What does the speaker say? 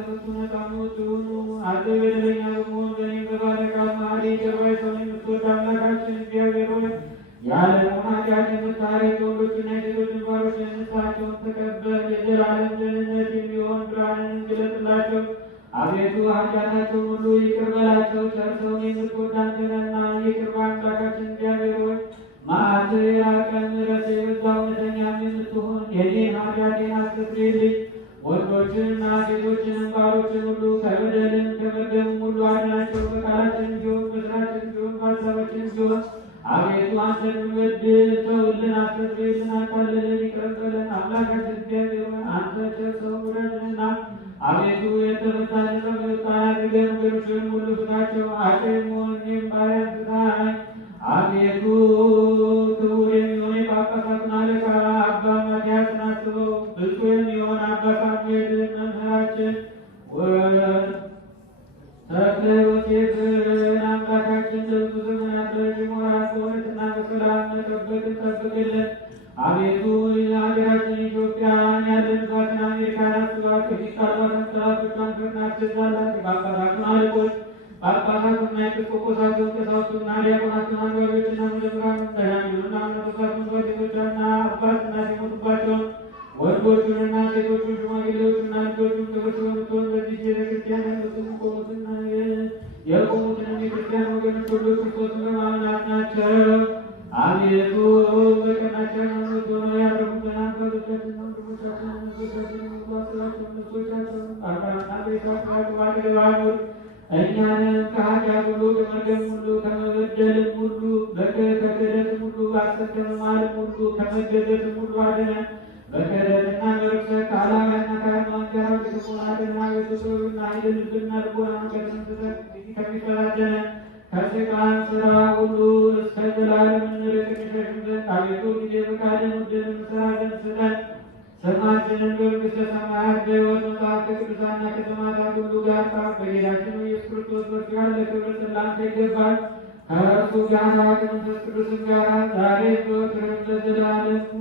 የተፈቱ ነፃ የሚወጡ ይሁኑ። አንተ በደለኛ በመሆን በእኔም በባለቃ መሐሪ ጀርባይ ሰው የምትወድ አምላካችን እግዚአብሔር ሆይ የዓለሙን ኃጢአት የምታረቅ የወንዶችና የሴቶችን ባሮችህን ንስሐቸውን ተቀበል። የዘላለም ደህንነት የሚሆን ብርሃንን ግለጥላቸው። አቤቱ ኃጢአታቸውን ሁሉ ይቅር በላቸው። ቸር ሰውን የምትወድ አንተ ነህና ይቅር ባይ አምላካችን እግዚአብሔር ሆይ መዓትህ የራቀ ምሕረትህ የበዛ እውነተኛም የምትሆን የእኔን ኃጢአቴን አስተስርይልኝ። ወንዶችንና ሴቶችንም ባሮችን ሁሉ ከበደልም ከመርገምም ሁሉ አድናቸው። በቃላችን ቢሆን በሥራችን ቢሆን በሐሳባችን ቢሆን አቤቱ አንተን ብንበድል ተውልን፣ አስተስርይልን፣ አቃልልን፣ ይቅር በለን። አምላካችን እግዚአብሔር ሆይ አንተ ቸር ሰውን ውደድ ነህና አቤቱ የተፈታ ነፃ የወጣ አድርገን ወገኖችህን ሁሉ ፍታቸው። አጤ መሆን እኔም ባሪያህን ፍታኝ። አቤቱ ክቡር የሚሆን የጳጳሳቱን አለቃ አባ ማትያስን አስበው። ብፁዕ የሚሆን አባ ሳሙኤልን መምህራችን ተክለ ዮሴፍን አምላካችን ለብዙ ዘመናት ረዥም ወራት በእውነትና በሰላም መጠበቅን ጠብቅልን። አቤቱ ሀገራችን ኢትዮጵያን ያለንባትን አሜሪካን አስባት። ከፊት ካሏትን ጠላቶቿን ፈጥና አስገዛላት። ጳጳሳቱን አለቆች ጳጳሳቱና ኤጲስቆጶሳቱን ቀሳውስቱና ዲያቆናቱን አንባቢዎችና መዘምራኑን ደናግሉንና መነኮሳቱን ጓደኞቿና አባትና ሲሞቱባቸውን ወንዶቹንና ሴቶቹን ሽማግሌዎችና ልጆቹን ክብርት በምትሆን በዚህ ቤተክርስቲያን ያሉትን ቆሙትና የቆሙትንም የክርስቲያን ወገኖች ሁሉ ክርስቶስን በማመን ናቸው። አቤቱ በቀናች ሃይማኖት ሆነው ያረፉትን አባቶቻችንና ወንድሞቻችንን ነፍሶቻችንን አስባቸውን ነፍሶቻቸውን በአብርሃምና በይስሐቅ ባጠገብ አኑር። እኛንም ከኃጢአት ሁሉ ከመርገም ሁሉ ከመበደልም ሁሉ ከክህደትም ሁሉ በሐሰት ከመማልም ሁሉ ከመገዘትም ሁሉ አድነን። በክህደትና በርኩሰት ከአላውያንና ከሃይማኖት ጋር ከተቆናደና ቤተሰብና ኃይል ልብና ልቦናን ከሚፈታተነን ከሥጋን ሥራ ሁሉ እስከ ዘላለም እንርቅ እንሸሽም ዘንድ አቤቱ ጊዜ ፈቃድን ወደን እንሠራ ዘንድ ስጠን። ስማችንን በመንግሥተ ሰማያት በሕይወት መጽሐፍ ከቅዱሳንና ከሰማዕታት ሁሉ ጋር ጻፍ። በጌታችን በኢየሱስ ክርስቶስ በእርሱ ያለ ክብር ላንተ ይገባል። ከእርሱ ጋር ከመንፈስ ቅዱስም ጋር ዛሬ ዘወትርም ለዘላለሙ